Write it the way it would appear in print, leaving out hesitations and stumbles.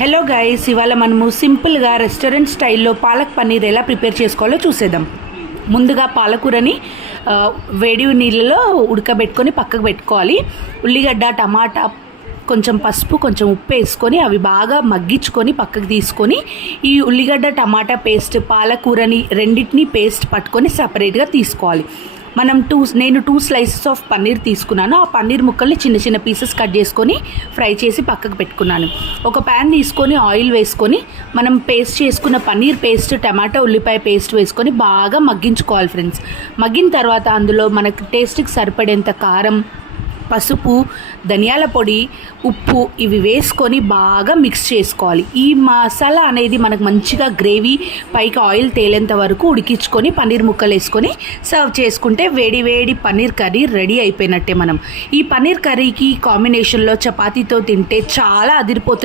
Hello guys, ఇవాళ మనము సింపుల్గా రెస్టారెంట్ స్టైల్లో పాలక్ పన్నీర్ ఎలా ప్రిపేర్ చేసుకోవాలో చూసేద్దాం. ముందుగా పాలకూరని వేడి నీళ్ళలో ఉడకబెట్టుకొని పక్కకు పెట్టుకోవాలి. ఉల్లిగడ్డ, టమాటా, కొంచెం పసుపు, కొంచెం ఉప్పు వేసుకొని అవి బాగా మగ్గించుకొని పక్కకు తీసుకొని ఈ ఉల్లిగడ్డ టమాటా పేస్ట్, పాలకూరని రెండింటినీ పేస్ట్ పట్టుకొని సపరేట్గా తీసుకోవాలి. నేను 2 స్లైసెస్ ఆఫ్ పన్నీర్ తీసుకున్నాను. ఆ పన్నీర్ ముక్కల్ని చిన్న చిన్న పీసెస్ కట్ చేసుకొని ఫ్రై చేసి పక్కకు పెట్టుకున్నాను. ఒక ప్యాన్ తీసుకొని ఆయిల్ వేసుకొని మనం పేస్ట్ చేసుకున్న పన్నీర్ పేస్ట్, టమాటా, ఉల్లిపాయ పేస్ట్ వేసుకొని బాగా మగ్గించుకోవాలి ఫ్రెండ్స్. మగ్గిన తర్వాత అందులో మనకు టేస్ట్కి సరిపడేంత కారం, పసుపు, ధనియాల పొడి, ఉప్పు ఇవి వేసుకొని బాగా మిక్స్ చేసుకోవాలి. ఈ మసాలా అనేది మనకు మంచిగా గ్రేవీ పైకి ఆయిల్ తేలేంత వరకు ఉడికించుకొని పన్నీర్ ముక్కలు వేసుకొని సర్వ్ చేసుకుంటే వేడి వేడి పన్నీర్ కర్రీ రెడీ అయిపోయినట్టే. ఈ పన్నీర్ కర్రీకి కాంబినేషన్లో చపాతీతో తింటే చాలా అదిరిపోతుంది.